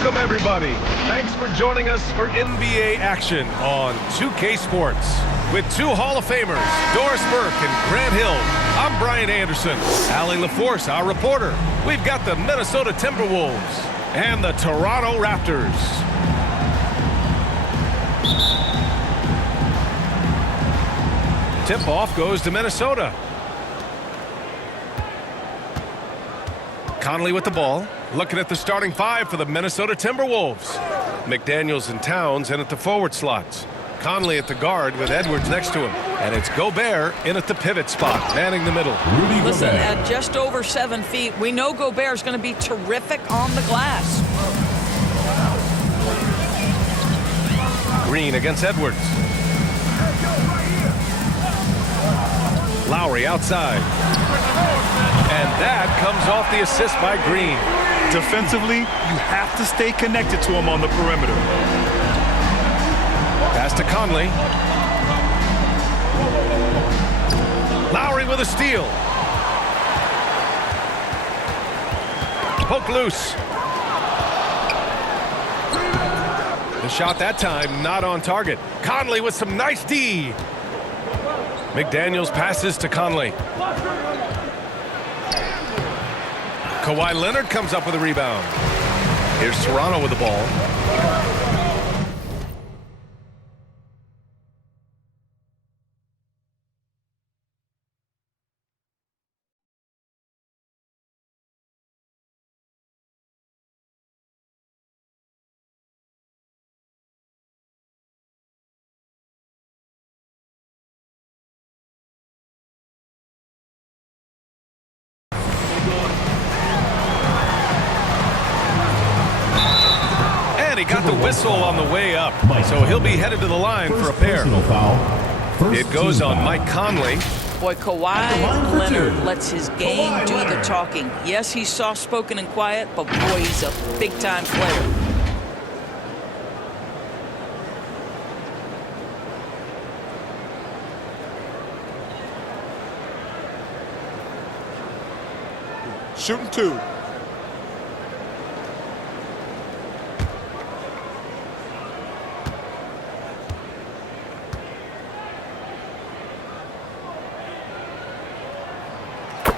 Welcome, everybody. Thanks for joining us for NBA action on 2K Sports. With two Hall of Famers, Doris Burke and Grant Hill, I'm Brian Anderson. Allie LaForce, our reporter. We've got the Minnesota Timberwolves and the Toronto Raptors. Tip-off goes to Minnesota. Conley with the ball. Looking at the starting five for the Minnesota Timberwolves. McDaniels and Towns in at the forward slots. Conley at the guard with Edwards next to him. And it's Gobert in at the pivot spot, manning the middle. Listen, at just over 7 feet, we know Gobert's going to be terrific on the glass. Green against Edwards. Lowry outside. And that comes off the assist by Green. Defensively, you have to stay connected to him on the perimeter. Pass to Conley. Lowry with a steal. Poke loose. The shot that time not on target. Conley with some nice D. McDaniels passes to Conley. Kawhi Leonard comes up with a rebound. Here's Toronto with the ball. He got the whistle on the way up, so he'll be headed to the line for a pair. It goes on Mike Conley. Boy, Kawhi Leonard lets his game do the talking. Yes, he's soft-spoken and quiet, but boy, he's a big-time player. Shooting two.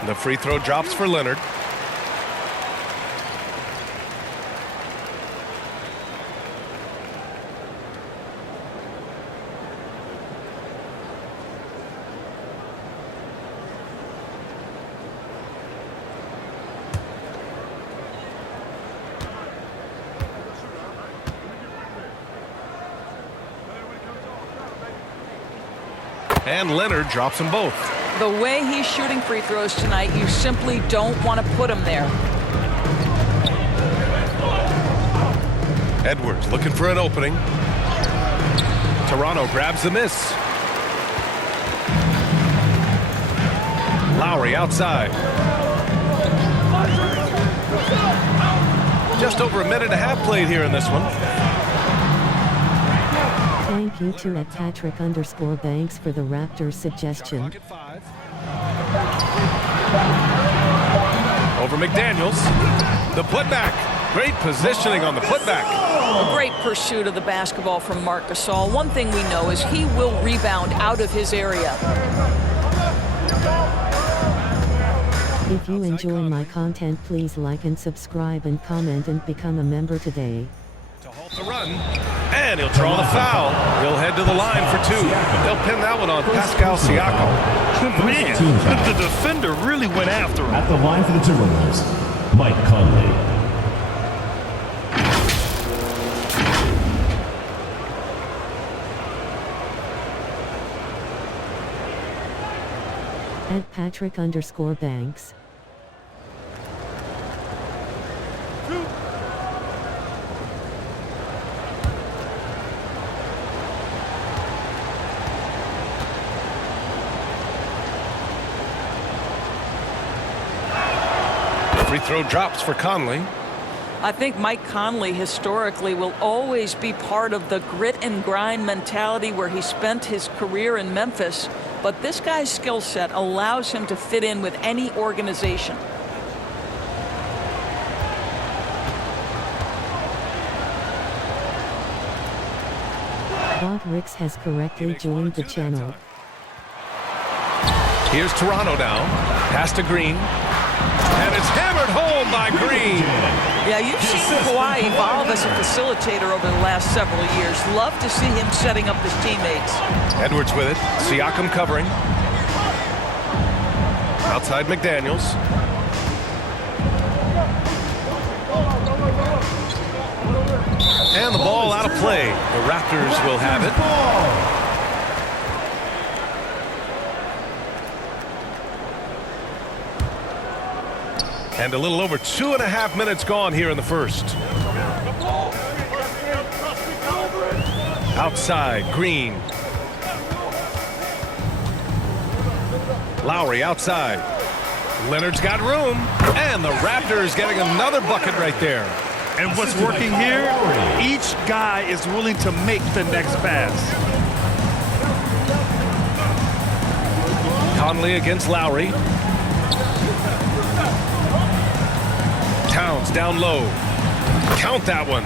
The free throw drops for Leonard. And Leonard drops them both. The way he's shooting free throws tonight, you simply don't want to put him there. Edwards looking for an opening. Toronto grabs the miss. Lowry outside. Just over a minute and a half played here in this one. Thank you to @Patrick_Banks for the Raptors suggestion. Over McDaniels. The putback. Great positioning on the putback. A great pursuit of the basketball from Marc Gasol. One thing we know is he will rebound out of his area. If you enjoy my content, please like and subscribe and comment and become a member today. To halt the run. And he'll draw the foul. He'll head to the line for two. They'll pin that one on Pascal Siakam. Man, the defender really went after him. At the line for the Timberwolves, Mike Conley. @Patrick_Banks. Free throw drops for Conley. I think Mike Conley historically will always be part of the grit and grind mentality where he spent his career in Memphis. But this guy's skill set allows him to fit in with any organization. Bob Ricks has correctly joined the channel. Here's Toronto now. Pass to Green. And it's hammered home by Green. Yeah, you've seen Kawhi evolve as a facilitator over the last several years. Love to see him setting up his teammates. Edwards with it. Siakam covering. Outside McDaniels. And the ball out of play. The Raptors will have it. And a little over 2.5 minutes gone here in the first. Outside, Green. Lowry outside. Leonard's got room. And the Raptors getting another bucket right there. And what's working here, each guy is willing to make the next pass. Conley against Lowry. Towns down low. Count that one.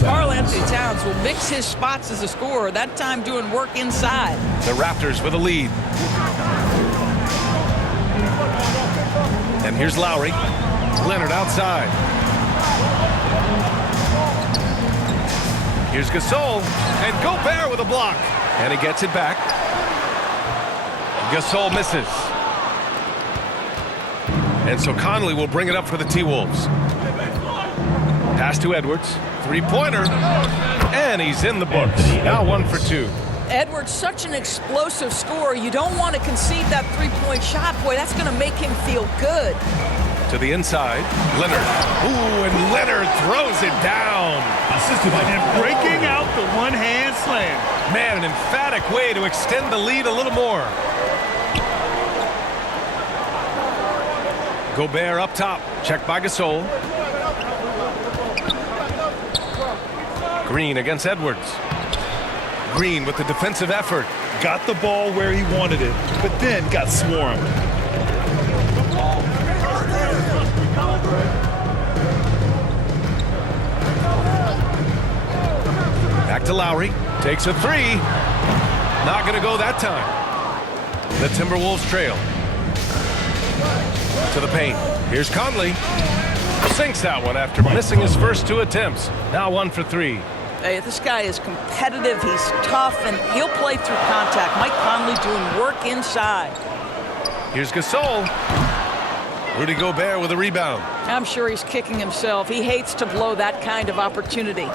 Karl Anthony Towns will mix his spots as a scorer, that time doing work inside. The Raptors with a lead. And here's Lowry. Leonard outside. Here's Gasol. And Gobert with a block. And he gets it back. Gasol misses. And so Conley will bring it up for the T-Wolves. Pass to Edwards. Three-pointer. And he's in the books. Now 1 for 2. Edwards, such an explosive scorer. You don't want to concede that three-point shot. Boy, that's going to make him feel good. To the inside. Leonard. Ooh, and Leonard throws it down. Assisted by And breaking out the one-hand slam. Man, an emphatic way to extend the lead a little more. Gobert up top. Checked by Gasol. Green against Edwards. Green with the defensive effort. Got the ball where he wanted it, but then got swarmed. Back to Lowry. Takes a three. Not going to go that time. The Timberwolves trail. To the paint. Here's Conley. Sinks that one after missing his first 2 attempts. Now 1 for 3. Hey, this guy is competitive, he's tough, and he'll play through contact. Mike Conley doing work inside. Here's Gasol. Rudy Gobert with a rebound. I'm sure he's kicking himself. He hates to blow that kind of opportunity.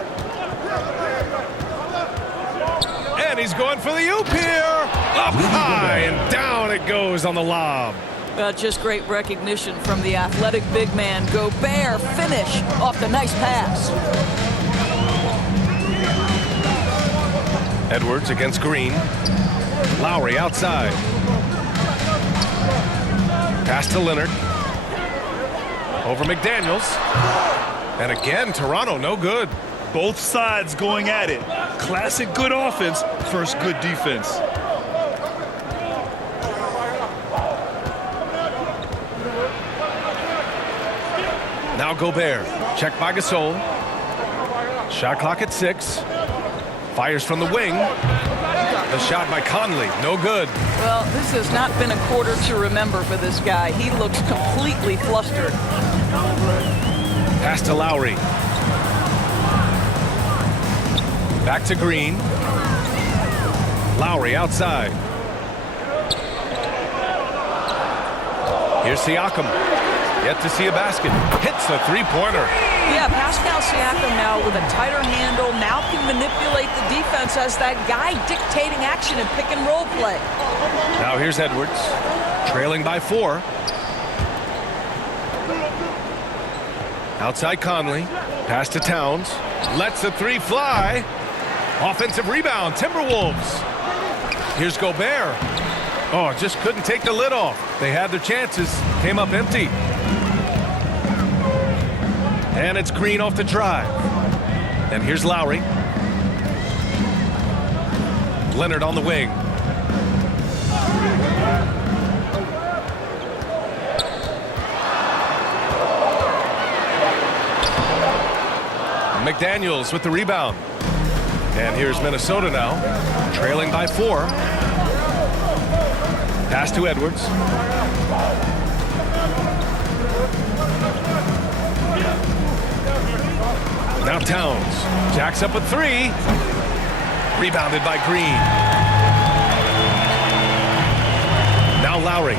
And he's going for the oop here. Up high and down it goes on the lob. Just great recognition from the athletic big man. Gobert finish off the nice pass. Edwards against Green. Lowry outside. Pass to Leonard. Over McDaniels. And again, Toronto no good. Both sides going at it. Classic good offense versus good defense. Now Gobert. Checked by Gasol. Shot clock at 6. Fires from the wing. The shot by Conley. No good. Well, this has not been a quarter to remember for this guy. He looks completely flustered. Pass to Lowry. Back to Green. Lowry outside. Here's Siakam. Yet to see a basket. Hits a three-pointer. Yeah, Pascal Siakam now with a tighter handle, now can manipulate the defense as that guy dictating action and pick and roll play. Now here's Edwards, trailing by 4. Outside Conley, pass to Towns, lets the 3 fly. Offensive rebound, Timberwolves. Here's Gobert. Oh, just couldn't take the lid off. They had their chances, came up empty. And it's Green off the drive. And here's Lowry. Leonard on the wing. McDaniels with the rebound. And here's Minnesota now, trailing by 4. Pass to Edwards. Now Towns jacks up with 3. Rebounded by Green. Now Lowry.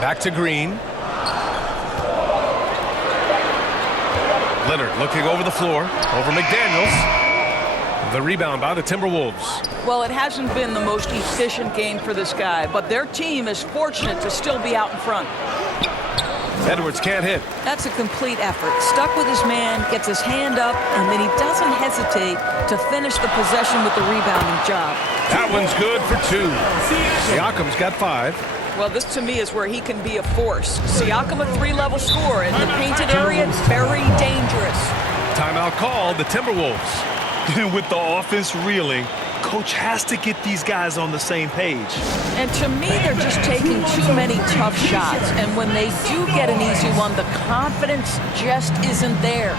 Back to Green. Leonard looking over the floor, over McDaniels. The rebound by the Timberwolves. Well, it hasn't been the most efficient game for this guy, but their team is fortunate to still be out in front. Edwards can't hit. That's a complete effort. Stuck with his man, gets his hand up, and then he doesn't hesitate to finish the possession with the rebounding job. That one's good for 2. Siakam's got 5. Well, this to me is where he can be a force. Siakam, a 3-level scorer in the painted area, very dangerous. Timeout called, the Timberwolves. With the offense reeling, coach has to get these guys on the same page. And to me, they're just taking too many tough shots. And when they do get an easy one, the confidence just isn't there.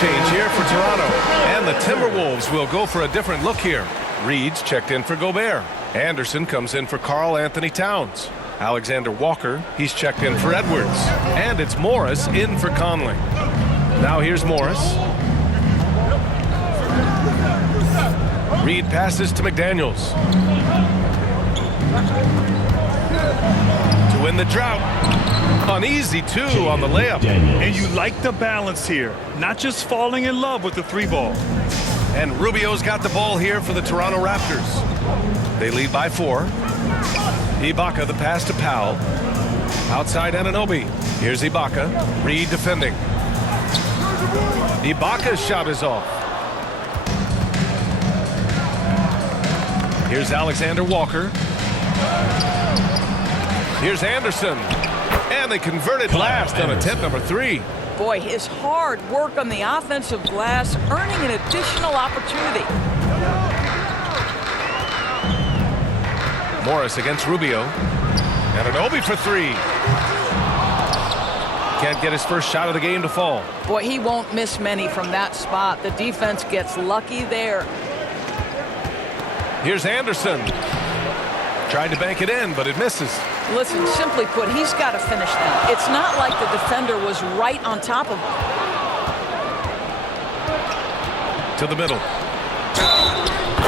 Change here for Toronto, and the Timberwolves will go for a different look here. Reed's checked in for Gobert. Anderson comes in for Karl Anthony Towns. Alexander Walker, he's checked in for Edwards. And it's Morris in for Conley. Now here's Morris. Reed passes to McDaniels. To win the drought. Uneasy, too, on the layup. And you like the balance here, not just falling in love with the 3-ball. And Rubio's got the ball here for the Toronto Raptors. They lead by 4. Ibaka the pass to Powell. Outside Anunoby. Here's Ibaka. Reed defending. Ibaka's shot is off. Here's Alexander Walker. Here's Anderson. And they converted last on attempt number 3. Boy, his hard work on the offensive glass earning an additional opportunity. Morris against Rubio. Anunoby for 3. Can't get his first shot of the game to fall. Boy, he won't miss many from that spot. The defense gets lucky there. Here's Anderson. Tried to bank it in, but it misses. Listen, simply put, he's got to finish that. It's not like the defender was right on top of him. To the middle.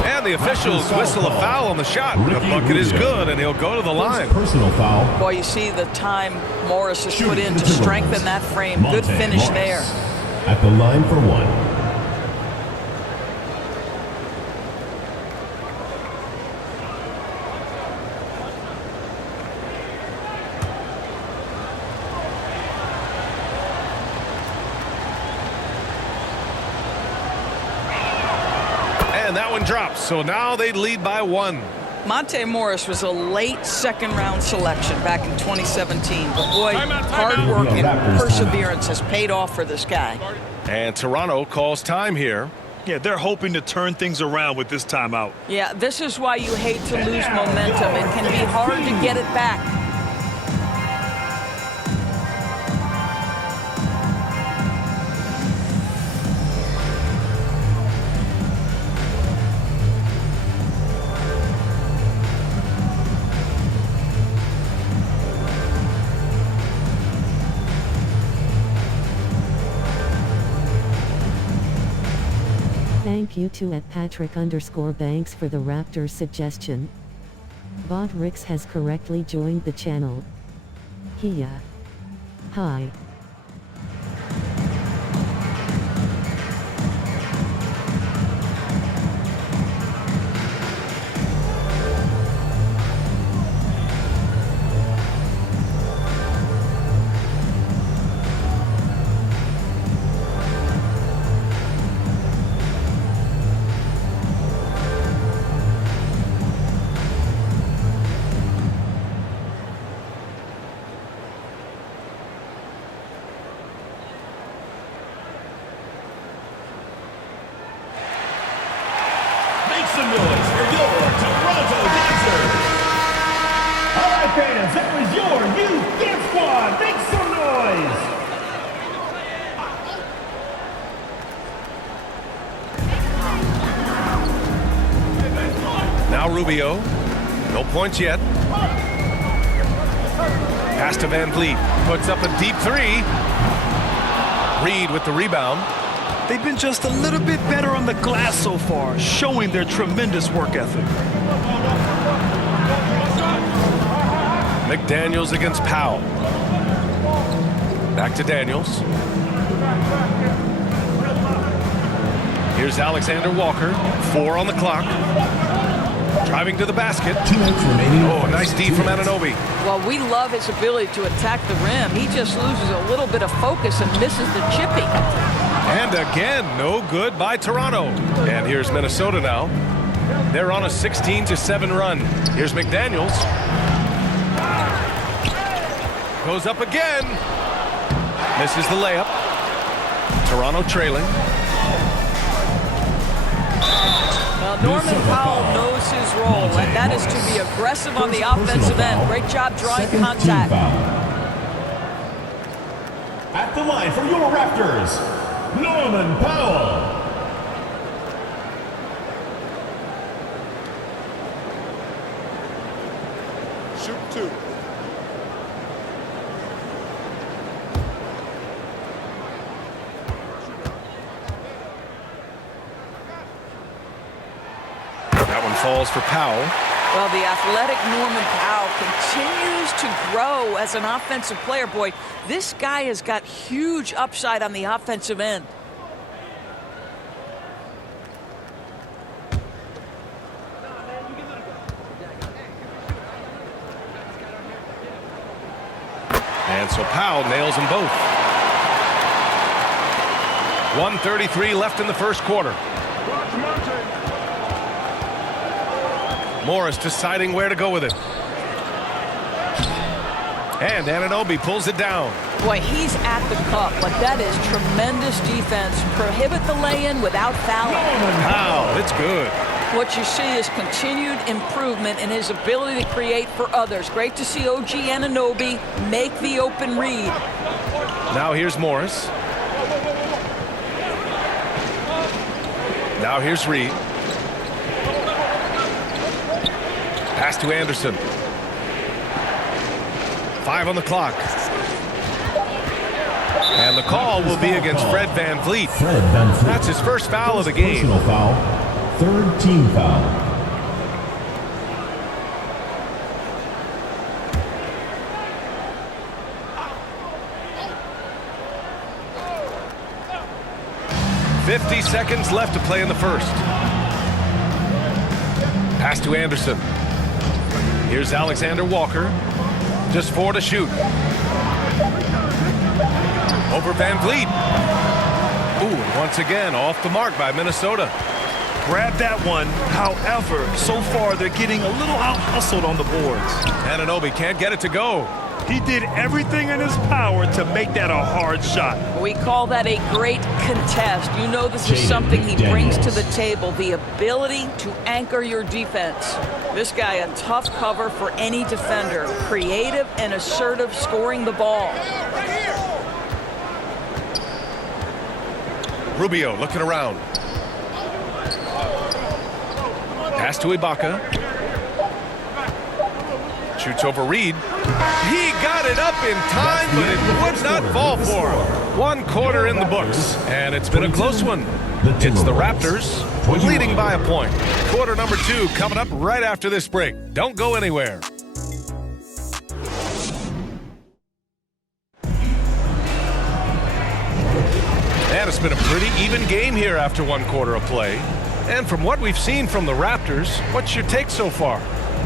And the officials whistle a foul on the shot. The bucket is good, and he'll go to the line. Personal foul. Boy, you see the time Morris has put in to strengthen that frame. Good finish there. At the line for 1. And that one drops, so now they lead by 1. Monte Morris was a late second-round selection back in 2017. But boy, hard work and perseverance has paid off for this guy. And Toronto calls time here. Yeah, they're hoping to turn things around with this timeout. Yeah, this is why you hate to lose momentum. It can be hard to get it back. Thank you to @Patrick_Banks for the Raptors suggestion. Bot Rix has correctly joined the channel. Hiya. Hi. Make some noise for your Toronto Dancers! All right, fans, that was your youth dance squad. Make some noise! Now Rubio. No points yet. Pass to Van Vliet. Puts up a deep three. Reed with the rebound. They've been just a little bit better on the glass so far, showing their tremendous work ethic. McDaniels against Powell. Back to Daniels. Here's Alexander Walker. 4 on the clock. Driving to the basket. 2 minutes remaining. Oh, nice D from Anunoby. Well, we love his ability to attack the rim. He just loses a little bit of focus and misses the chipping. And again, no good by Toronto. And here's Minnesota now. They're on a 16-7 run. Here's McDaniels. Goes up again. Misses the layup. Toronto trailing. Well, Norman Powell knows his role, and that is to be aggressive on the offensive end. Great job drawing contact. At the line for your Raptors, Norman Powell. Shoot 2. That one falls for Powell. Well, the athletic Norman Powell continues to grow as an offensive player. Boy, this guy has got huge upside on the offensive end. And so Powell nails them both. 1:33 left in the first quarter. Morris deciding where to go with it. And Anunoby pulls it down. Boy, he's at the cup, but that is tremendous defense. Prohibit the lay-in without fouling. Powell, it's good. What you see is continued improvement in his ability to create for others. Great to see OG Anunoby make the open read. Now here's Morris. Now here's Reed. Pass to Anderson. 5 on the clock. And the call will be against Fred Van Vliet. Fred Van Vliet. That's his first foul of the game. Personal foul. 3rd team foul. .50 seconds left to play in the first. Pass to Anderson. Here's Alexander Walker. Just 4 to shoot. Over Van Vliet. Ooh, and once again, off the mark by Minnesota. Grab that one. However, so far they're getting a little out-hustled on the boards. Anunoby can't get it to go. He did everything in his power to make that a hard shot. We call that a great contest. You know this is something he brings to the table, the ability to anchor your defense. This guy a tough cover for any defender. Creative and assertive scoring the ball. Rubio looking around. Pass to Ibaka. Shoots over Reed. He got it up in time, but it would not fall for him. 1 quarter in the books, and it's been a close one. It's the Raptors leading by a point. Quarter number 2 coming up right after this break. Don't go anywhere. And it's been a pretty even game here after 1 quarter of play. And from what we've seen from the Raptors, what's your take so far?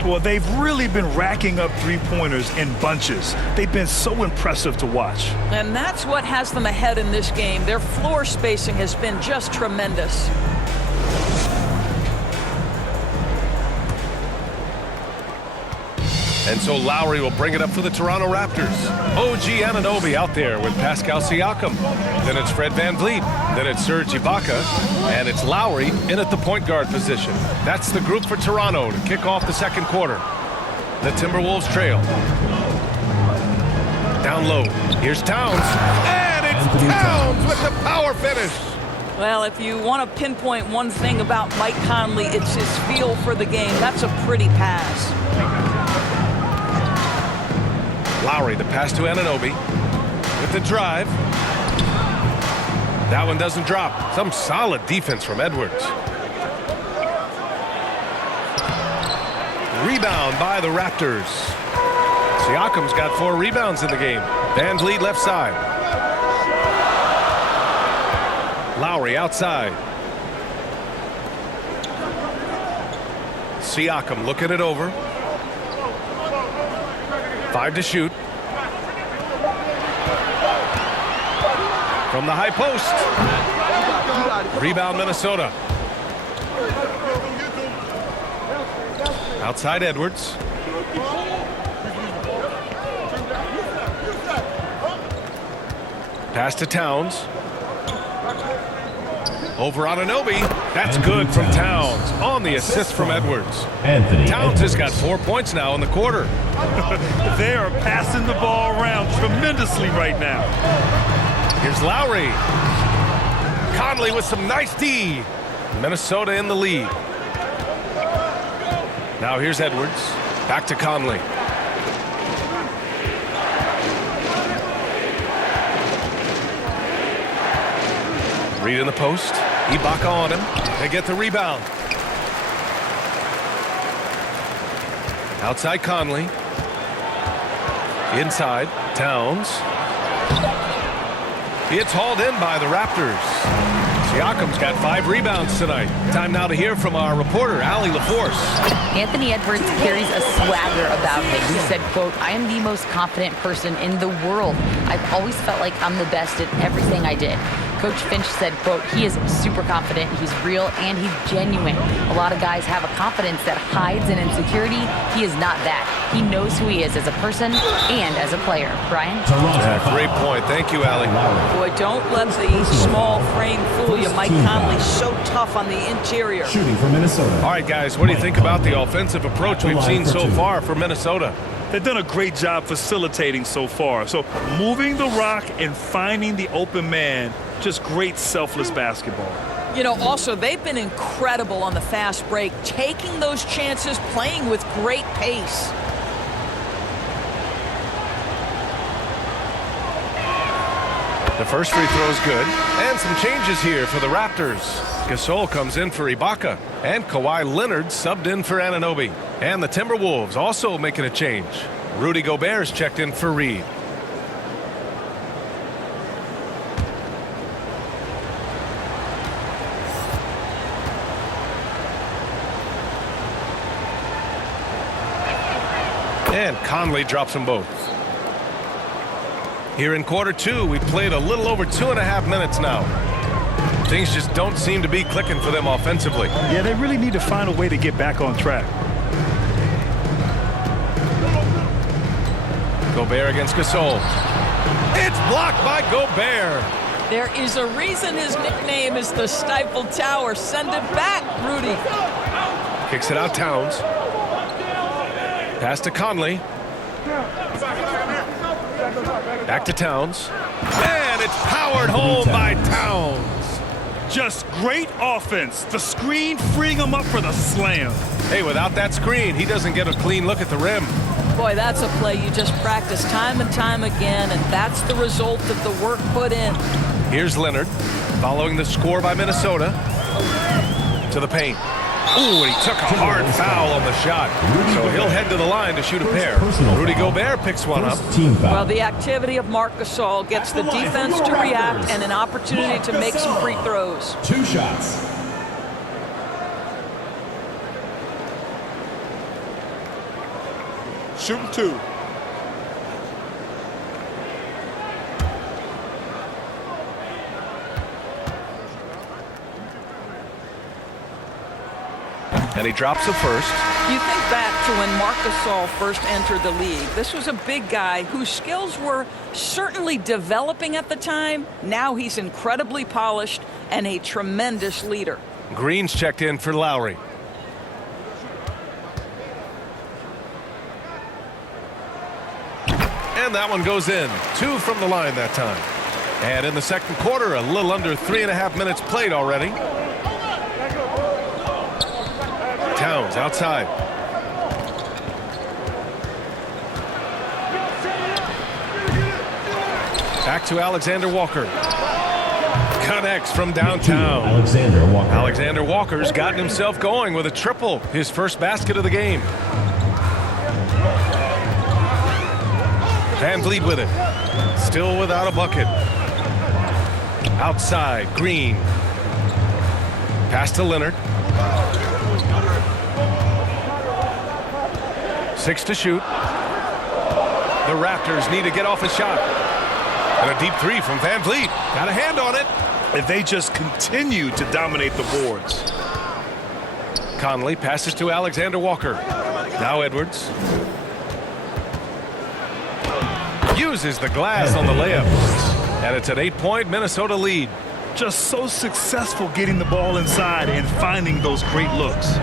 Well, they've really been racking up three-pointers in bunches. They've been so impressive to watch. And that's what has them ahead in this game. Their floor spacing has been just tremendous. And so Lowry will bring it up for the Toronto Raptors. OG Anunoby out there with Pascal Siakam. Then it's Fred VanVleet. Then it's Serge Ibaka. And it's Lowry in at the point guard position. That's the group for Toronto to kick off the second quarter. The Timberwolves trail. Down low. Here's Towns. And it's Towns with the power finish. Well, if you want to pinpoint one thing about Mike Conley, it's his feel for the game. That's a pretty pass. Lowry, the pass to Anunoby with the drive. That one doesn't drop. Some solid defense from Edwards. Rebound by the Raptors. Siakam's got 4 rebounds in the game. VanVleet left side. Lowry outside. Siakam looking it over. 5 to shoot. From the high post. Rebound Minnesota. Outside Edwards. Pass to Towns. Over Anunoby. That's good from Towns on the assist from Edwards. Towns has got 4 points now in the quarter. They are passing the ball around tremendously right now. Here's Lowry. Conley with some nice D. Minnesota in the lead. Now here's Edwards. Back to Conley. Reed in the post. Ibaka on him. They get the rebound. Outside Conley. Inside Towns. It's hauled in by the Raptors. Siakam's got 5 rebounds tonight. Time now to hear from our reporter, Allie LaForce. Anthony Edwards carries a swagger about him. He said, quote, "I am the most confident person in the world. I've always felt like I'm the best at everything I did." Coach Finch said, quote, "He is super confident, he's real, and he's genuine. A lot of guys have a confidence that hides an insecurity. He is not that. He knows who he is as a person and as a player." Brian? Great point. Thank you, Allie. Boy, don't let the small frame fool you. Mike Conley's so tough on the interior. Shooting for Minnesota. All right, guys, what do you think about the offensive approach we've seen so far for Minnesota? They've done a great job facilitating so far. So moving the rock and finding the open man, just great selfless basketball. You know, also, they've been incredible on the fast break, taking those chances, playing with great pace. The first free throw is good. And some changes here for the Raptors. Gasol comes in for Ibaka. And Kawhi Leonard subbed in for Anunoby. And the Timberwolves also making a change. Rudy Gobert's checked in for Reed. And Conley drops them both. Here in quarter 2, we played a little over 2.5 minutes now. Things just don't seem to be clicking for them offensively. Yeah, they really need to find a way to get back on track. Gobert against Gasol. It's blocked by Gobert. There is a reason his nickname is the Stifle Tower. Send it back, Rudy. Kicks it out Towns. Pass to Conley. Back to Towns. And it's powered home by Towns. Just great offense. The screen freeing him up for the slam. Hey, without that screen, he doesn't get a clean look at the rim. Boy, that's a play you just practice time and time again, and that's the result of the work put in. Here's Leonard, following the score by Minnesota. To the paint. Ooh, and he took a hard foul on the shot. So he'll head to the line to shoot a pair. Rudy Gobert picks one up. Well, the activity of Marc Gasol gets the defense to react and an opportunity to make some free throws. 2 shots. Shooting 2. And he drops the first. You think back to when Marc Gasol first entered the league. This was a big guy whose skills were certainly developing at the time. Now he's incredibly polished and a tremendous leader. Green's checked in for Lowry. And that one goes in. 2 from the line that time. And in the second quarter, a little under 3.5 minutes played already. Towns outside. Back to Alexander Walker. Connects from downtown. Alexander Walker's gotten himself going with a triple. His first basket of the game. Van Vliet with it. Still without a bucket. Outside, Green. Pass to Leonard. 6 to shoot. The Raptors need to get off a shot. And a deep 3 from Van Vliet. Got a hand on it. And they just continue to dominate the boards. Conley passes to Alexander Walker. Now Edwards. Uses the glass on the layup. And it's an 8-point Minnesota lead. Just so successful getting the ball inside and finding those great looks.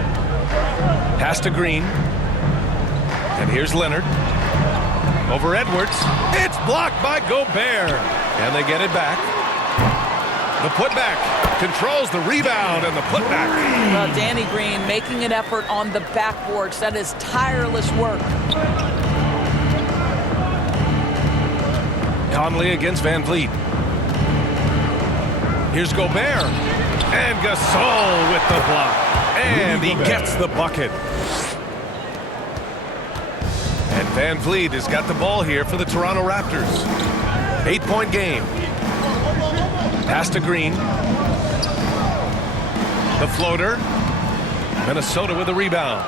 Pass to Green. And here's Leonard. Over Edwards. It's blocked by Gobert. And they get it back. The putback. Controls the rebound and the putback. Well, Danny Green making an effort on the backboards. That is tireless work. Conley against Van Vliet. Here's Gobert. And Gasol with the block. And he gets the bucket. And Van Vliet has got the ball here for the Toronto Raptors. 8-point game. Pass to Green. The floater. Minnesota with the rebound.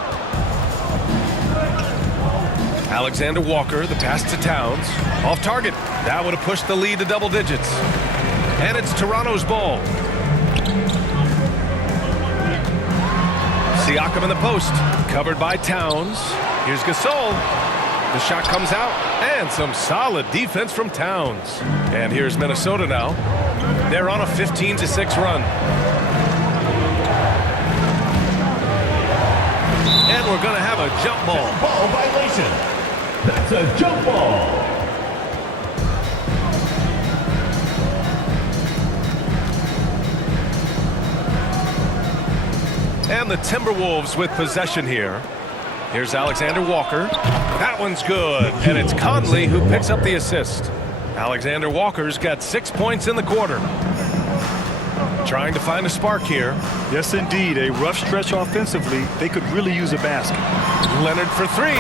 Alexander Walker, the pass to Towns. Off target. That would have pushed the lead to double digits. And it's Toronto's ball. Siakam in the post. Covered by Towns. Here's Gasol. The shot comes out. And some solid defense from Towns. And here's Minnesota now. They're on a 15-6 run. And we're going to have a jump ball. Ball violation. That's a jump ball. And the Timberwolves with possession here. Here's Alexander Walker. That one's good. And it's Conley who picks up the assist. Alexander Walker's got 6 points in the quarter. Trying to find a spark here. Yes, indeed. A rough stretch offensively. They could really use a basket. Leonard for 3.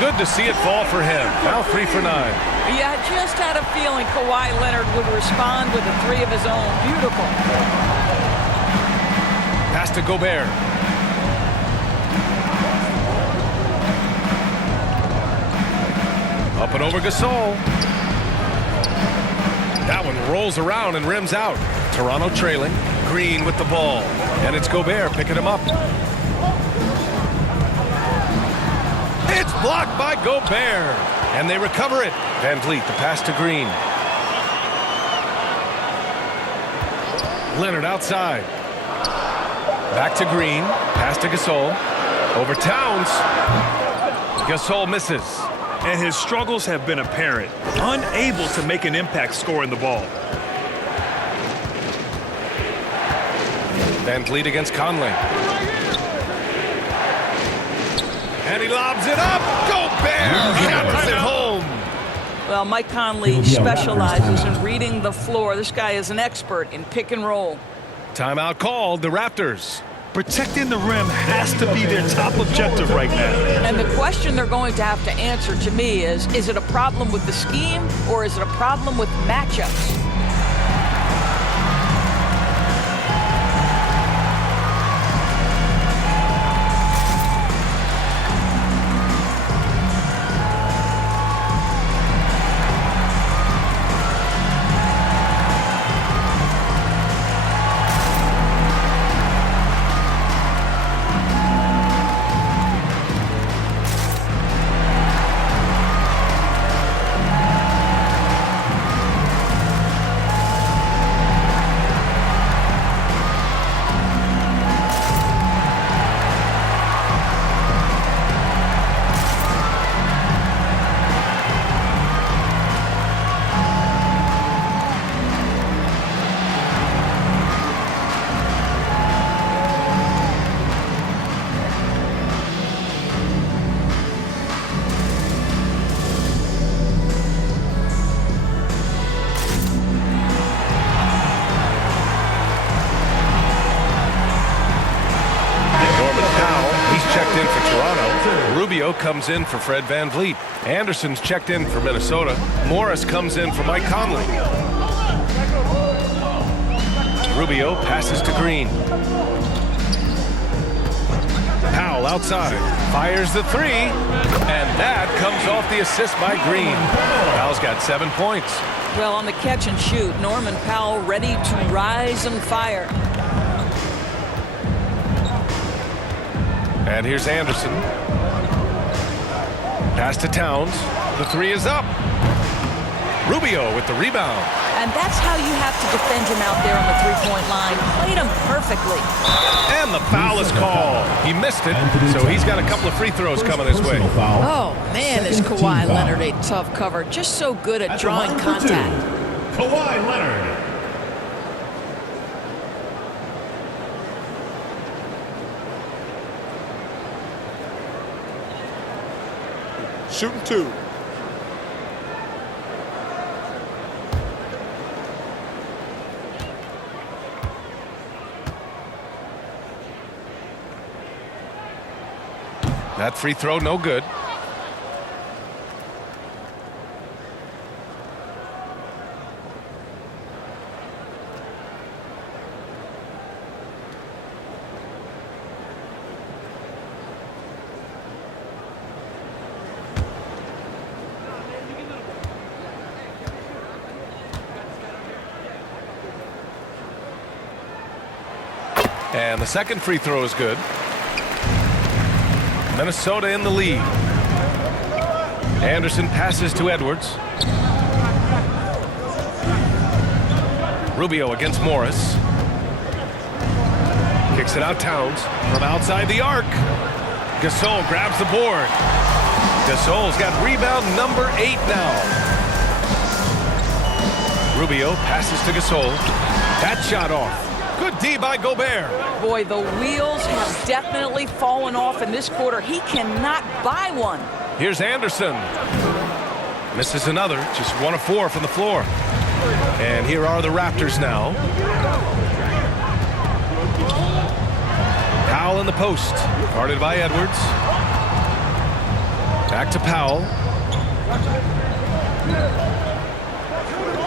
Good to see it fall for him. Now 3 for 9. Yeah, I just had a feeling Kawhi Leonard would respond with a 3 of his own. Beautiful. Pass to Gobert. Up and over Gasol. That one rolls around and rims out. Toronto trailing. Green with the ball. And it's Gobert picking him up. It's blocked by Gobert. And they recover it. Van Vliet, the pass to Green. Leonard outside. Back to Green. Pass to Gasol. Over Towns. Gasol misses. And his struggles have been apparent. Unable to make an impact scoring the ball. Van Vliet against Conley. And he lobs it up. Gobert hammers it home. Well, Mike Conley specializes in reading the floor. This guy is an expert in pick and roll. Timeout called. The Raptors. Protecting the rim has to be their top objective right now. And the question they're going to have to answer to me is it a problem with the scheme or is it a problem with matchups? Rubio comes in for Fred VanVleet. Anderson's checked in for Minnesota. Morris comes in for Mike Conley. Rubio passes to Green. Powell outside. Fires the three. And that comes off the assist by Green. Powell's got 7 points. Well, on the catch and shoot, Norman Powell ready to rise and fire. And here's Anderson. Pass to Towns. The three is up. Rubio with the rebound. And that's how you have to defend him out there on the three-point line. Played him perfectly. And the foul is called. He missed it, so he's got a couple of free throws coming his way. Oh, man, is Kawhi Leonard a tough cover. Just so good at drawing contact. Kawhi Leonard. Shooting two. That free throw, no good. And the second free throw is good. Minnesota in the lead. Anderson passes to Edwards. Rubio against Morris. Kicks it out Towns from outside the arc. Gasol grabs the board. Gasol's got rebound number 8 now. Rubio passes to Gasol. That shot off. Good D by Gobert. Boy, the wheels have definitely fallen off in this quarter. He cannot buy one. Here's Anderson. Misses another. Just 1 of 4 from the floor. And here are the Raptors now. Powell in the post. Guarded by Edwards. Back to Powell.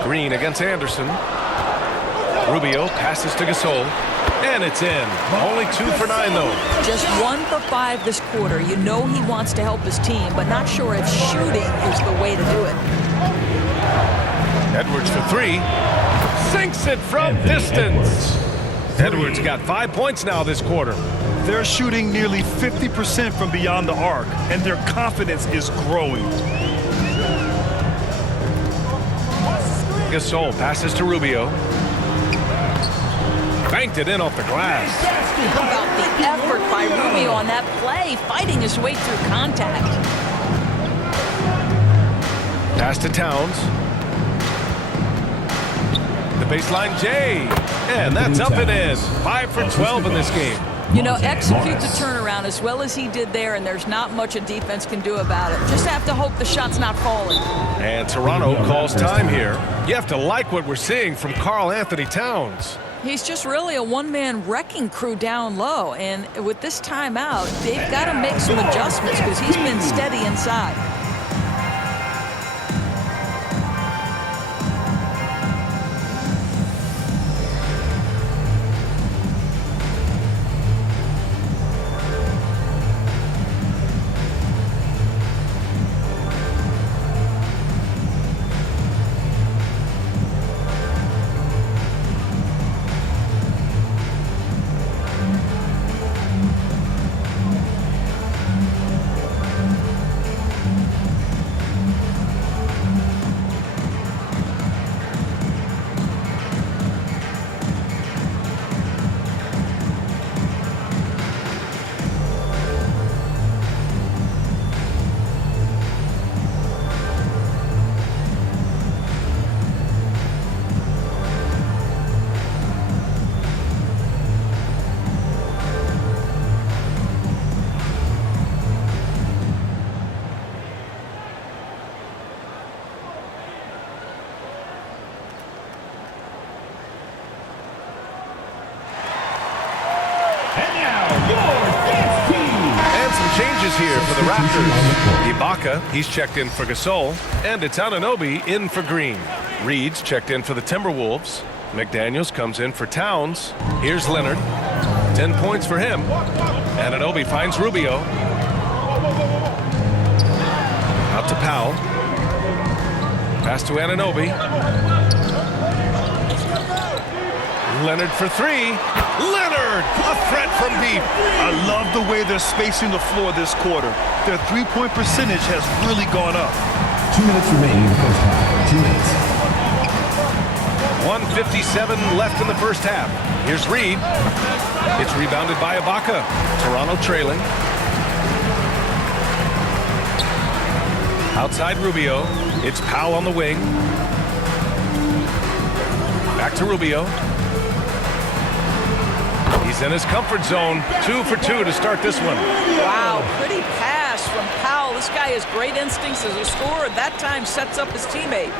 Green against Anderson. Rubio passes to Gasol. And it's in. Only 2 for 9, though. Just 1 for 5 this quarter. You know he wants to help his team, but not sure if shooting is the way to do it. Edwards for 3. Sinks it from distance. Edwards got 5 points now this quarter. They're shooting nearly 50% from beyond the arc, and their confidence is growing. Gasol passes to Rubio. Banked it in off the glass. How about the effort by Rubio on that play, fighting his way through contact. Pass to Towns. The baseline J. And that's up and in. 5 for 12 in this game. You know, execute the turnaround as well as he did there, and there's not much a defense can do about it. Just have to hope the shot's not falling. And Toronto calls time here. You have to like what we're seeing from Karl Anthony Towns. He's just really a one-man wrecking crew down low, and with this timeout, they've got to make some adjustments because he's been steady inside. Here for the Raptors. Ibaka, he's checked in for Gasol, and it's Anunoby in for Green. Reed's checked in for the Timberwolves. McDaniels comes in for Towns. Here's Leonard. 10 points for him. Anunoby finds Rubio. Out to Powell. Pass to Anunoby. Leonard for three. Leonard, a threat from deep. I love the way they're spacing the floor this quarter. Their three-point percentage has really gone up. 2 minutes remaining in the first half. 2 minutes. 1:57 left in the first half. Here's Reed. It's rebounded by Ibaka. Toronto trailing. Outside Rubio. It's Powell on the wing. Back to Rubio. He's in his comfort zone. 2 for 2 to start this one. Wow, pretty pass from Powell. This guy has great instincts as a scorer. That time sets up his teammate.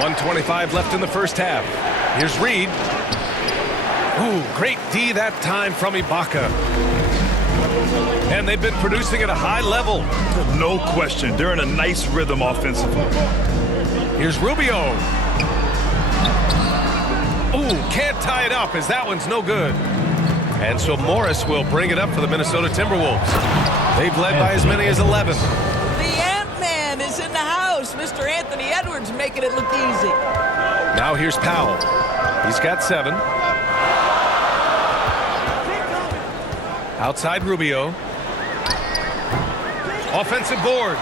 1:25 left in the first half. Here's Reed. Ooh, great D that time from Ibaka. And they've been producing at a high level. No question. They're in a nice rhythm offensively. Here's Rubio. Ooh, can't tie it up as that one's no good. And so Morris will bring it up for the Minnesota Timberwolves. They've led by as many as 11. The Ant-Man is in the house. Mr. Anthony Edwards making it look easy. Now here's Powell. He's got 7. Outside Rubio. Offensive board.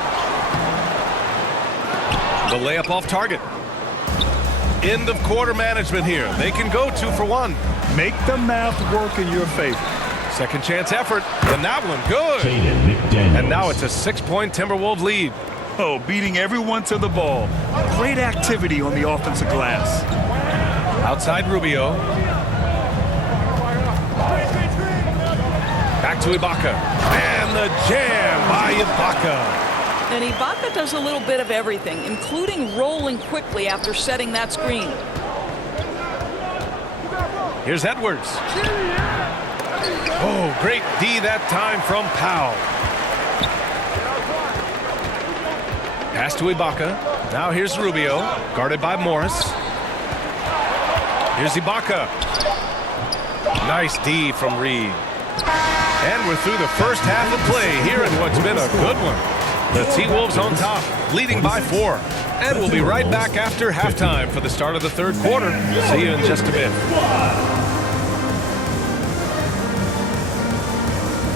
The layup off target. End of quarter management here. They can go 2 for 1. Make the math work in your favor. Second chance effort. And that one good. And now it's a 6-point Timberwolves lead. Oh, beating everyone to the ball. Great activity on the offensive glass. Outside Rubio. Back to Ibaka. And the jam by Ibaka. And Ibaka does a little bit of everything, including rolling quickly after setting that screen. Here's Edwards. Oh, great D that time from Powell. Pass to Ibaka. Now here's Rubio, guarded by Morris. Here's Ibaka. Nice D from Reed. And we're through the first half of play here in what's been a good one. The T-Wolves on top, leading by 4. And we'll be right back after halftime for the start of the third quarter. See you in just a bit.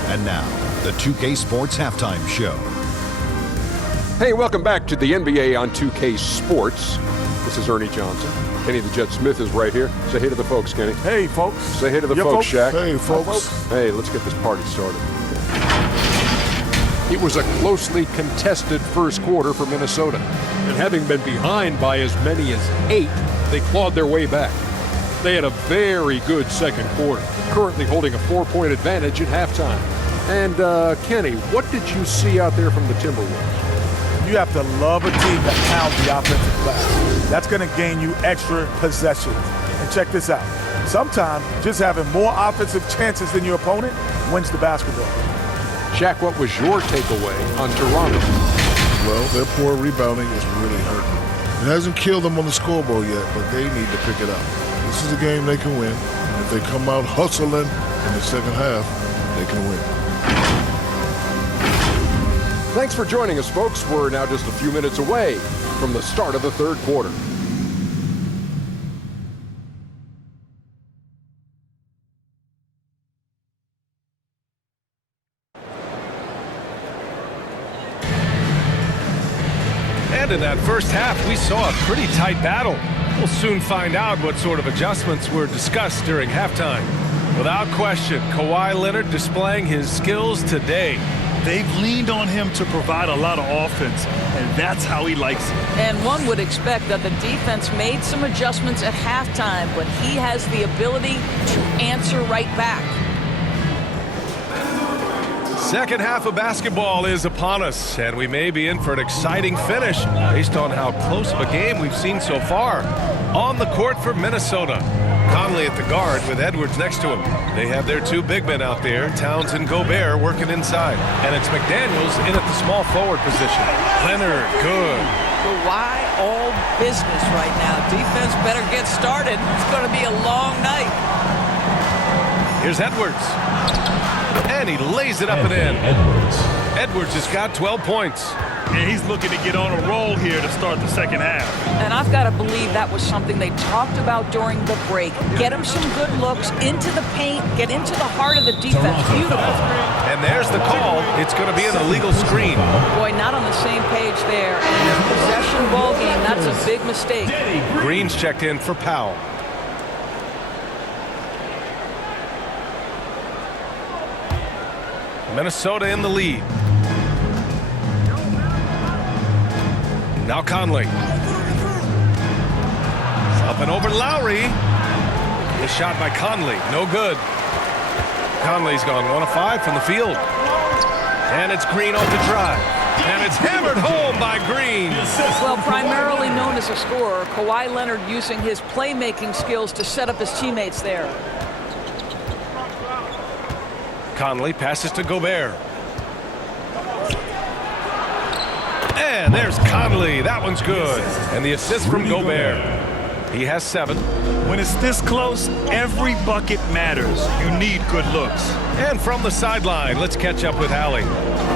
And now, the 2K Sports Halftime Show. Hey, welcome back to the NBA on 2K Sports. This is Ernie Johnson. Kenny the Jet Smith is right here. Say hey to the folks, Kenny. Hey, folks. Say hey to the folks, Shaq. Hey, folks. Hey, let's get this party started. It was a closely contested first quarter for Minnesota. And having been behind by as many as 8, they clawed their way back. They had a very good second quarter, currently holding a 4-point advantage at halftime. And Kenny, what did you see out there from the Timberwolves? You have to love a team that pounds the offensive glass. That's going to gain you extra possessions. And check this out. Sometimes just having more offensive chances than your opponent wins the basketball. Shaq, what was your takeaway on Toronto? Well, their poor rebounding is really hurting. It hasn't killed them on the scoreboard yet, but they need to pick it up. This is a game they can win. And if they come out hustling in the second half, they can win. Thanks for joining us, folks. We're now just a few minutes away from the start of the third quarter. And in that first half, we saw a pretty tight battle. We'll soon find out what sort of adjustments were discussed during halftime. Without question, Kawhi Leonard displaying his skills today. They've leaned on him to provide a lot of offense, and that's how he likes it. And one would expect that the defense made some adjustments at halftime, but he has the ability to answer right back. Second half of basketball is upon us, and we may be in for an exciting finish based on how close of a game we've seen so far. On the court for Minnesota, Conley at the guard with Edwards next to him. They have their two big men out there, Towns and Gobert, working inside. And it's McDaniels in at the small forward position. Leonard, good. Kawhi all business right now. Defense better get started. It's going to be a long night. Here's Edwards. And he lays it up and in. Edwards has got 12 points. And he's looking to get on a roll here to start the second half. And I've got to believe that was something they talked about during the break. Get him some good looks into the paint, get into the heart of the defense. Beautiful. And there's the call. It's going to be an illegal screen. Boy, not on the same page there. And in a possession ball game, that's a big mistake. Green's checked in for Powell. Minnesota in the lead. Now Conley. Up and over Lowry. The shot by Conley, no good. Conley's gone 1 of 5 from the field. And it's Green off the drive. And it's hammered home by Green. Well, primarily known as a scorer, Kawhi Leonard using his playmaking skills to set up his teammates there. Conley passes to Gobert. And there's Conley. That one's good. And the assist from Gobert. He has 7. When it's this close, every bucket matters. You need good looks. And from the sideline, let's catch up with Allie.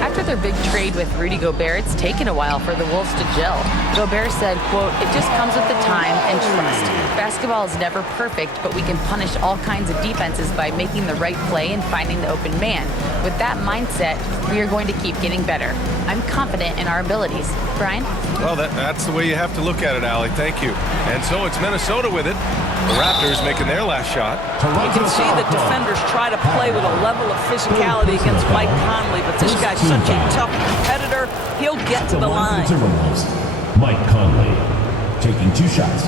After their big trade with Rudy Gobert, it's taken a while for the Wolves to gel. Gobert said, quote, "It just comes with the time and trust. Basketball is never perfect, but we can punish all kinds of defenses by making the right play and finding the open man. With that mindset, we are going to keep getting better. I'm confident in our abilities." Brian? Well, that's the way you have to look at it, Allie. Thank you. And so it's Minnesota with it. The Raptors making their last shot. You can see the defenders try to play with a level of physicality against Mike Conley, but this guy's such a tough competitor, he'll get to the line. Mike Conley taking 2 shots.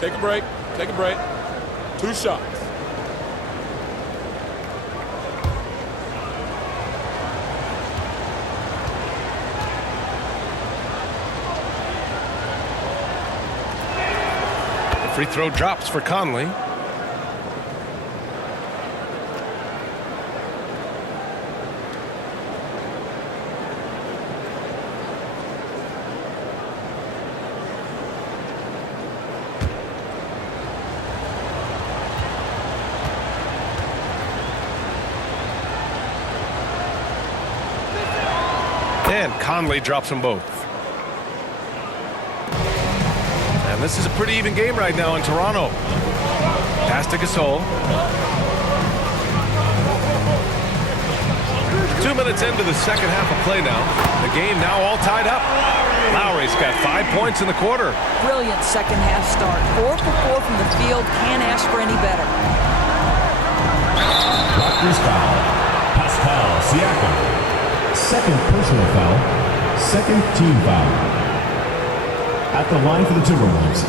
Take a break. Take a break. 2 shots. Free throw drops for Conley. And Conley drops them both. And this is a pretty even game right now in Toronto. Pass to Gasol. 2 minutes into the second half of play now. The game now all tied up. Lowry's got 5 points in the quarter. Brilliant second half start. 4 for 4 from the field. Can't ask for any better. Raptors foul. Kyle Siakam. Second personal foul. Second team foul. At the line for the Timberwolves,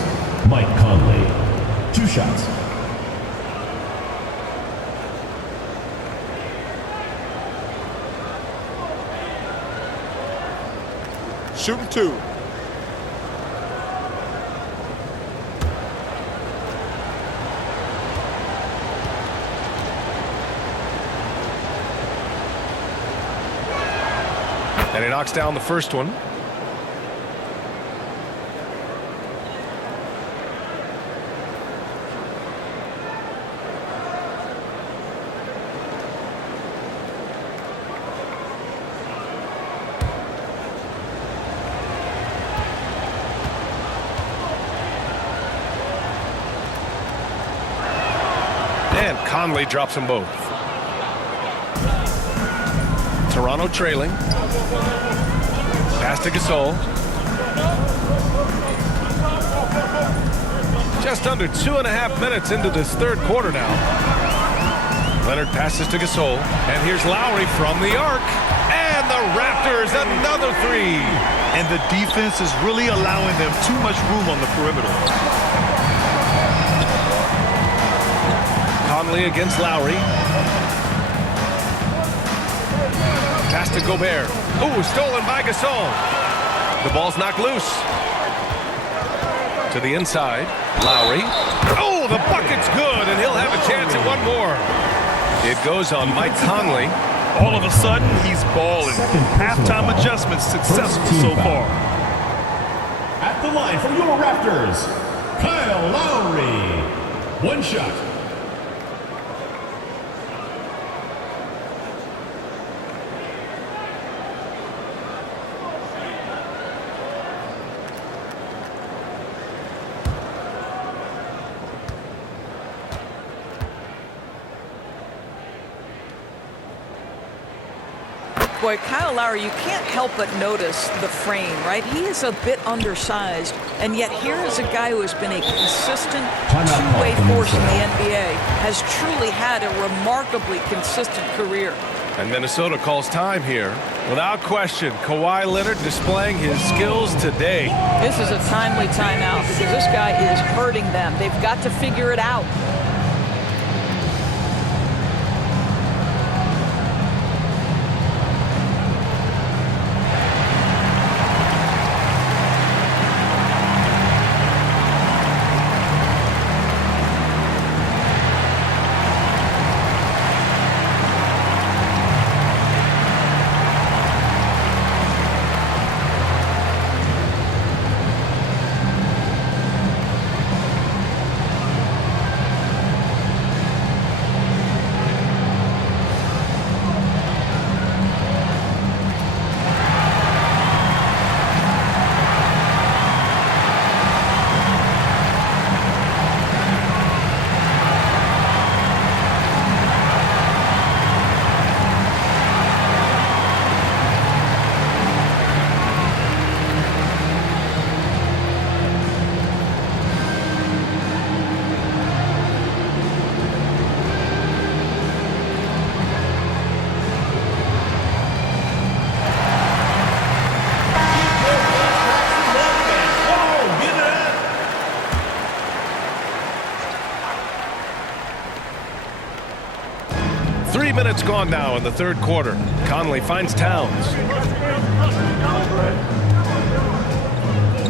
Mike Conley. 2 shots. Shooting 2. And he knocks down the first one. And Conley drops them both. Toronto trailing. Pass to Gasol. Just under 2.5 minutes into this third quarter now. Leonard passes to Gasol. And here's Lowry from the arc. And the Raptors, another 3. And the defense is really allowing them too much room on the perimeter. Conley against Lowry. Pass to Gobert. Ooh, stolen by Gasol. The ball's knocked loose. To the inside. Lowry. Oh, the bucket's good, and he'll have a chance at one more. It goes on Mike Conley. All of a sudden, he's balling. Halftime adjustments successful so far. At the line for your Raptors, Kyle Lowry. 1 shot. Boy, Kyle Lowry, you can't help but notice the frame, right? He is a bit undersized, and yet here is a guy who has been a consistent two-way force in the NBA, has truly had a remarkably consistent career. And Minnesota calls time here. Without question, Kawhi Leonard displaying his skills today. This is a timely timeout because this guy is hurting them. They've got to figure it out. Minutes gone now in the third quarter. Conley finds Towns.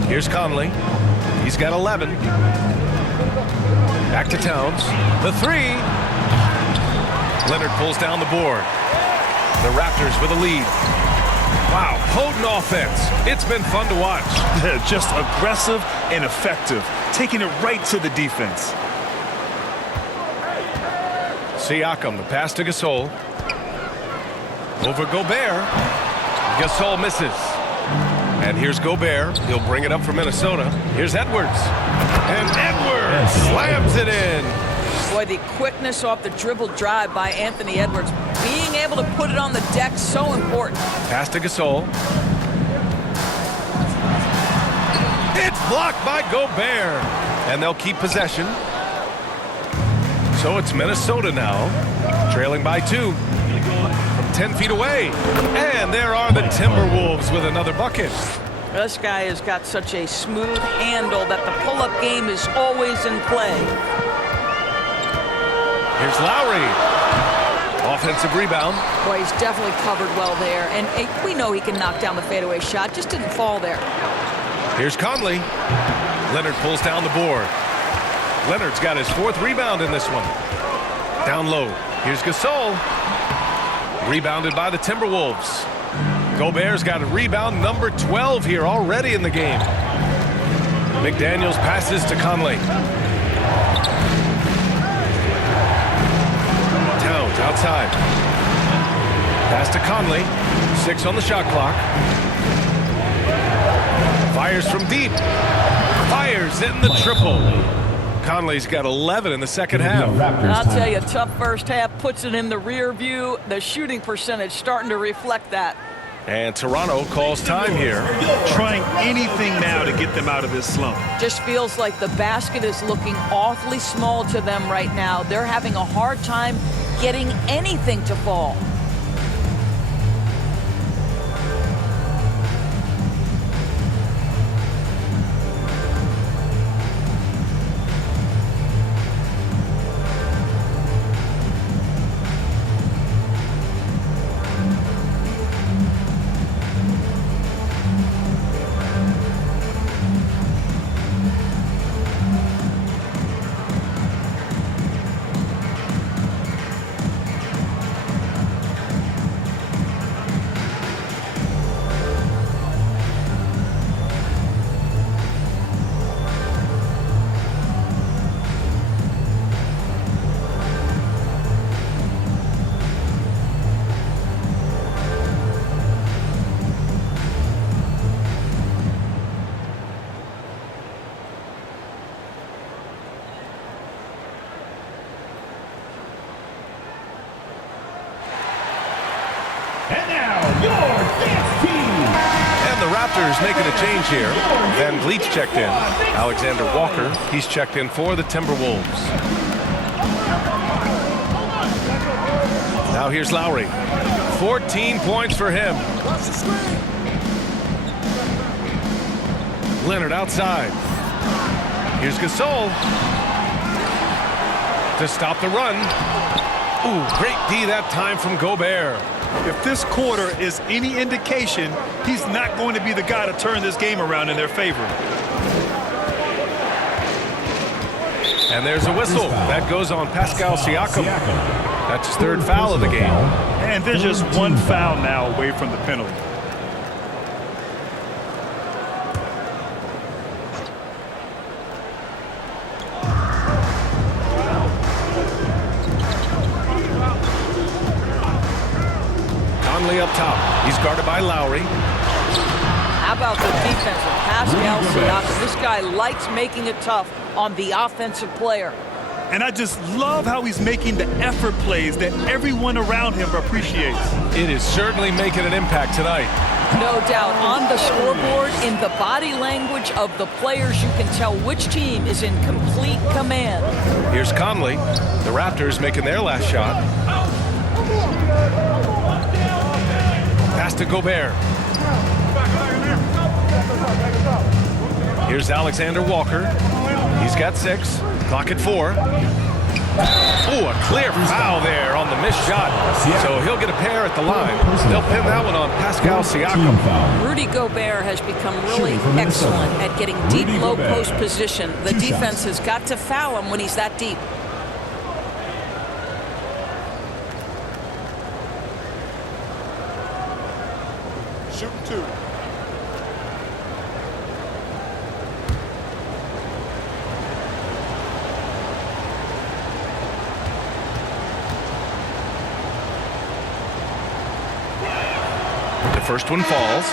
Here's Conley. He's got 11. Back to Towns. The 3. Leonard pulls down the board. The Raptors with a lead. Wow, potent offense. It's been fun to watch. Just aggressive and effective, taking it right to the defense. Siakam, the pass to Gasol. Over Gobert. Gasol misses. And here's Gobert. He'll bring it up for Minnesota. Here's Edwards. And Edwards slams it in. Boy, the quickness off the dribble drive by Anthony Edwards. Being able to put it on the deck, so important. Pass to Gasol. It's blocked by Gobert. And they'll keep possession. So it's Minnesota now, trailing by 2. From about 10 feet away. And there are the Timberwolves with another bucket. This guy has got such a smooth handle that the pull-up game is always in play. Here's Lowry. Offensive rebound. Boy, he's definitely covered well there. And we know he can knock down the fadeaway shot. Just didn't fall there. Here's Conley. Leonard pulls down the board. Leonard's got his 4th rebound in this one. Down low. Here's Gasol. Rebounded by the Timberwolves. Gobert's got a rebound number 12 here already in the game. McDaniels passes to Conley. Towns outside. Pass to Conley. 6 on the shot clock. Fires from deep. Fires in the triple. Conley's got 11 in the second half. I'll tell you, tough first half, puts it in the rear view. The shooting percentage starting to reflect that. And Toronto calls time here. Trying anything now to get them out of this slump. Just feels like the basket is looking awfully small to them right now. They're having a hard time getting anything to fall. And now, your dance team. And the Raptors making a change here. Van Vliet's checked in. Alexander Walker, he's checked in for the Timberwolves. Now here's Lowry. 14 points for him. Leonard outside. Here's Gasol to stop the run. Ooh, great D that time from Gobert. If this quarter is any indication, he's not going to be the guy to turn this game around in their favor. And there's a whistle. That goes on Pascal Siakam. That's his 3rd foul of the game. And there's just one foul now away from the penalty. Conley up top. He's guarded by Lowry. How about the defense of Pascal Siakam? This guy likes making it tough on the offensive player. And I just love how he's making the effort plays that everyone around him appreciates. It is certainly making an impact tonight. No doubt. On the scoreboard, in the body language of the players, you can tell which team is in complete command. Here's Conley. The Raptors making their last shot. Pass to Gobert. Here's Alexander Walker. He's got 6. Clock at 4. Ooh, a clear foul there on the missed shot. So he'll get a pair at the line. They'll pin that one on Pascal Siakam. Rudy Gobert has become really excellent at getting deep low post position. The defense has got to foul him when he's that deep. Shooting 2. The first one falls.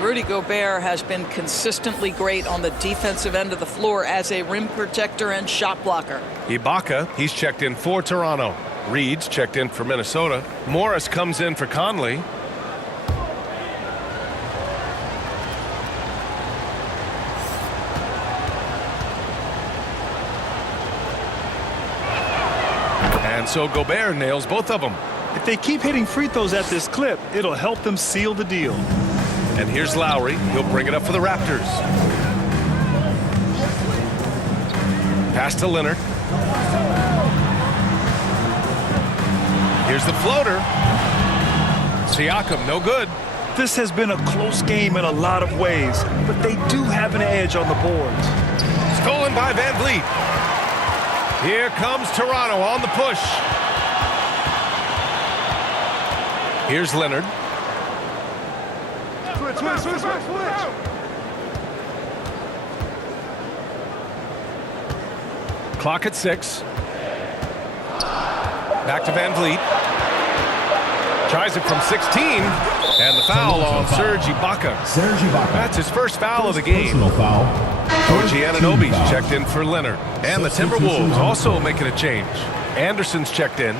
Rudy Gobert has been consistently great on the defensive end of the floor as a rim protector and shot blocker. Ibaka, he's checked in for Toronto. Reed's checked in for Minnesota. Morris comes in for Conley. And so Gobert nails both of them. If they keep hitting free throws at this clip, it'll help them seal the deal. And here's Lowry. He'll bring it up for the Raptors. Pass to Leonard. Here's the floater. Siakam, no good. This has been a close game in a lot of ways, but they do have an edge on the boards. Stolen by Van Vliet. Here comes Toronto on the push. Here's Leonard. Switch. Clock at 6. Back to Van Vliet. Tries it from 16. And the foul on Serge Ibaka. That's his first foul of the game. OG Anunoby's checked in for Leonard. And the Timberwolves also making a change. Anderson's checked in.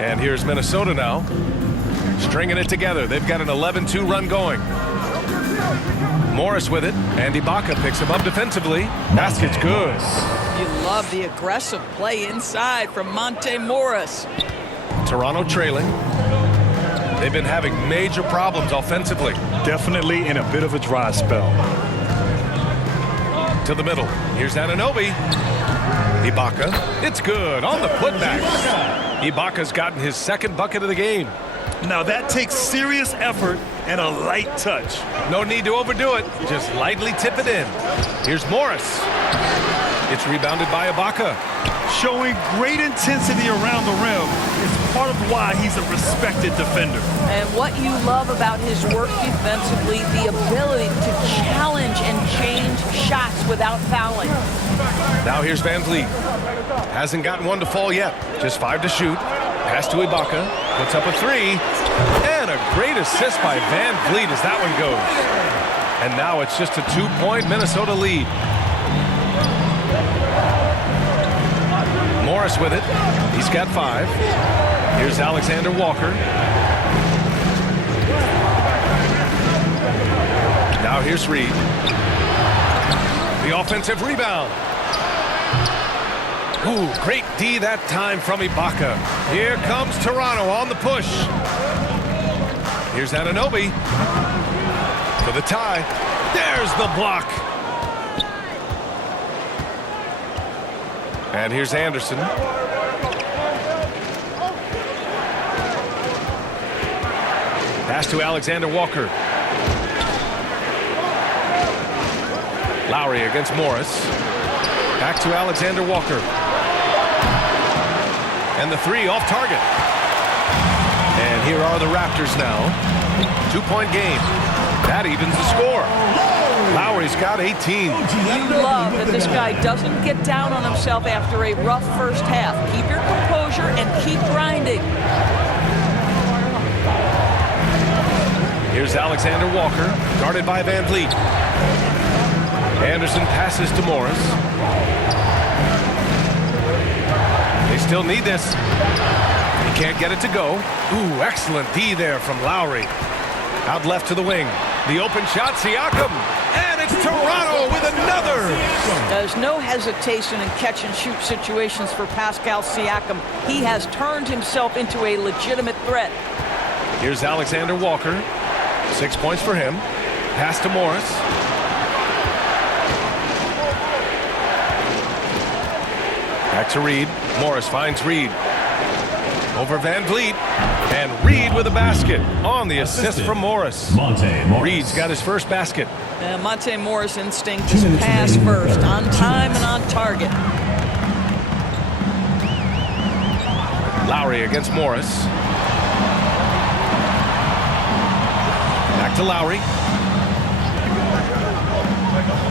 And here's Minnesota now. Stringing it together. They've got an 11-2 run going. Morris with it. And Ibaka picks him up defensively. Basket's good. You love the aggressive play inside from Monte Morris. Toronto trailing. They've been having major problems offensively. Definitely in a bit of a dry spell. To the middle. Here's Anunoby. Ibaka. It's good on the putback. Ibaka's gotten his second bucket of the game. Now that takes serious effort and a light touch. No need to overdo it. Just lightly tip it in. Here's Morris. It's rebounded by Ibaka. Showing great intensity around the rim is part of why he's a respected defender. And what you love about his work defensively, the ability to challenge and change shots without fouling. Now here's Van Vliet. Hasn't gotten one to fall yet. Just 5 to shoot. Pass to Ibaka. Puts up a 3. And a great assist by Van Vliet as that one goes. And now it's just a 2-point Minnesota lead. Morris with it. He's got 5. Here's Alexander Walker. Now here's Reed. The offensive rebound. Ooh, great D that time from Ibaka. Here comes Toronto on the push. Here's Anunoby for the tie. There's the block. And here's Anderson. Pass to Alexander Walker. Lowry against Morris. Back to Alexander Walker. And the 3 off target. And here are the Raptors now. 2-point game. That evens the score. Lowry's got 18. You love that this guy doesn't get down on himself after a rough first half. Keep your composure and keep grinding. Here's Alexander Walker, guarded by Van Vliet. Anderson passes to Morris. They still need this. He can't get it to go. Ooh, excellent D there from Lowry. Out left to the wing. The open shot, Siakam. And it's Toronto with another. There's no hesitation in catch-and-shoot situations for Pascal Siakam. He has turned himself into a legitimate threat. Here's Alexander Walker. 6 points for him. Pass to Morris. Back to Reed. Morris finds Reed. Over Van Vliet. And Reed with a basket on the assist from Morris. Reed's got his first basket. Monte Morris' instinct is pass first, on time and on target. Lowry against Morris. Back to Lowry.